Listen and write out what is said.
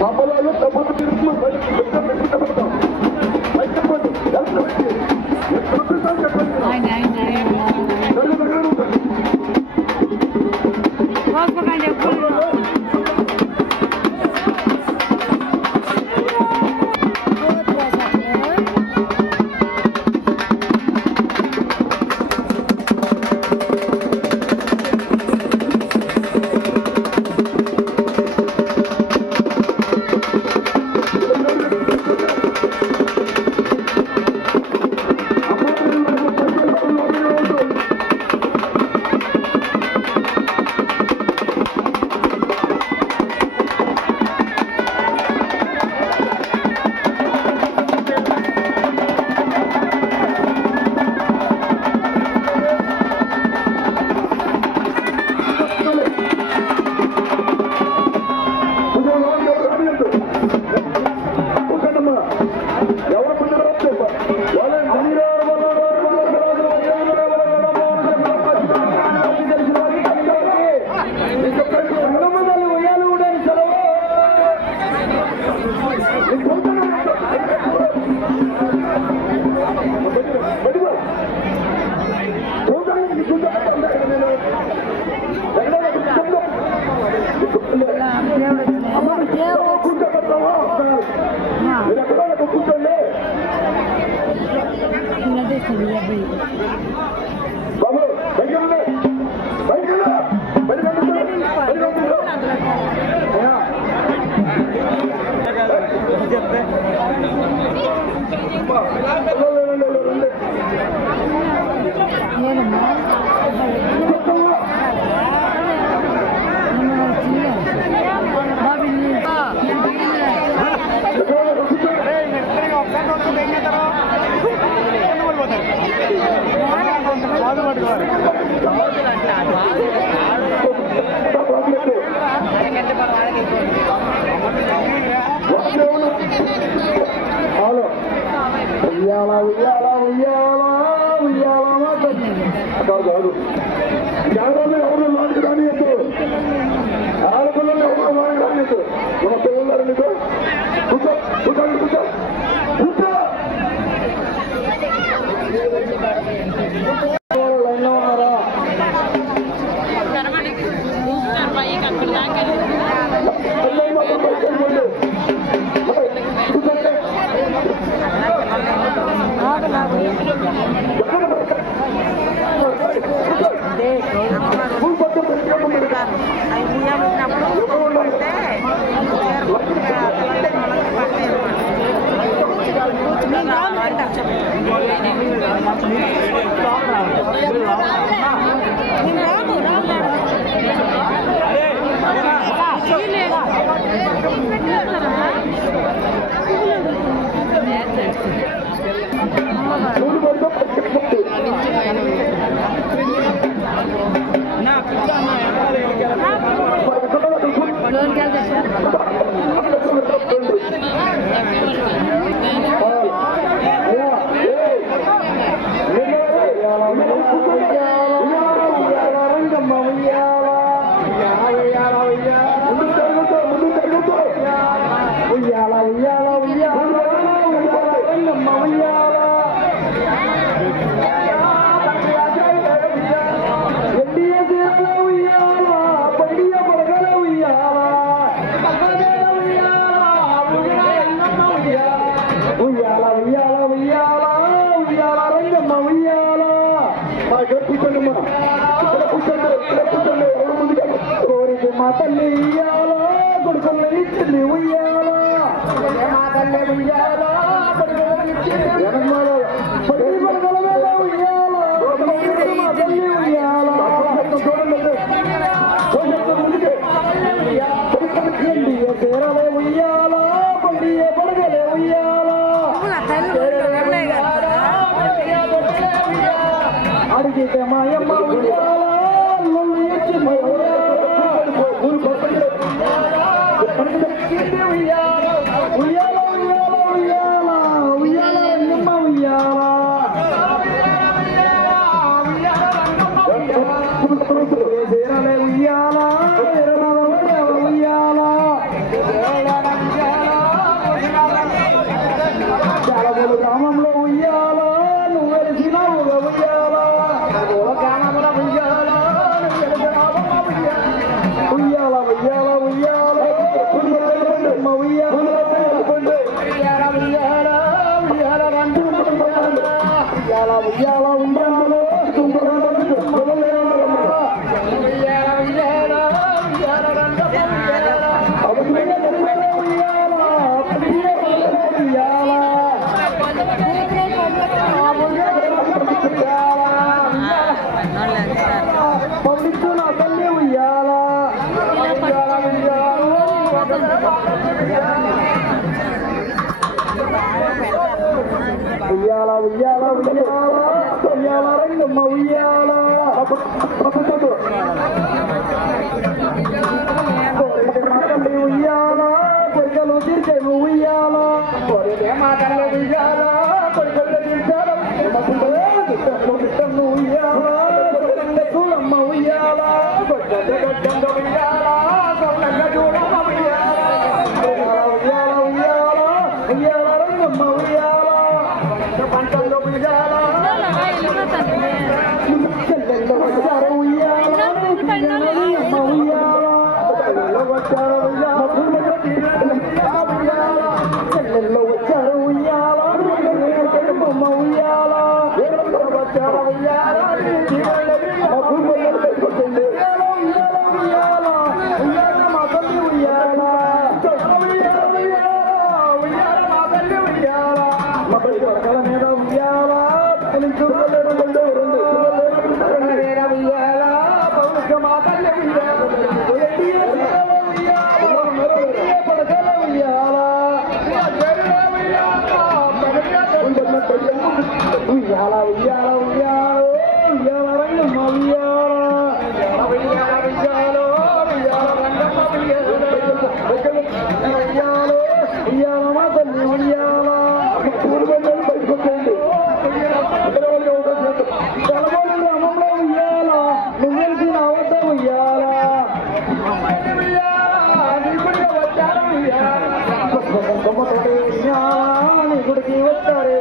పాపలాలు తప్పదు తిరుగుతూ పెట్టుకుంటాం ఉయ్యాల ఉయ్యాల ఉయ్యాల ఉయ్యాల రంగమ్మ ఉయ్యాల ఉయ్యాల కొడుకలు తీర్చేను ఉయ్యాల కొడుకే మాటలు ఉయ్యాల కొడుకలు తీర్చారు బిడ్డను ఉయ్యాల చూడమ్మ ఉయ్యాల గడ్డ ఉయ్యాల చూడమ్మ ఉయ్యాల ఉయ్యాల ఉయ్యాల ఉయ్యాల రంగమ్మ ఉయ్యాల పంటల్లో ఉయ్యాల చెల్లెల్లో వచ్చారు ఉయ్యాల చెల్లెల్లో వచ్చారు ఉయ్యాల బొమ్మ ఉయ్యాల వచ్చారు ఉయ్యాల మా తల్లి ఉయ్యాల మా తల్లి ఉయ్యాల మా తల్లి వర్గాల మీద ఉయ్యాల తెలుసు ఉయ్యాల పౌరుష మా తల్లి ఉయ్యాల ఉయ్యాల ఉయ్యాల ఉయ్యాల రంగమ్మ ఉయ్యాల ఉయ్యాల ఉయ్యాల ఉయ్యాల రంగమ్మ ఉయ్యాల ఉయ్యాల మా తల్లి ఉయ్యాల గ్రామంలో ఉయ్యాల నువ్వు వెళ్తున్న అవద్ద ఉయ్యాల నీ గుడికి వచ్చారే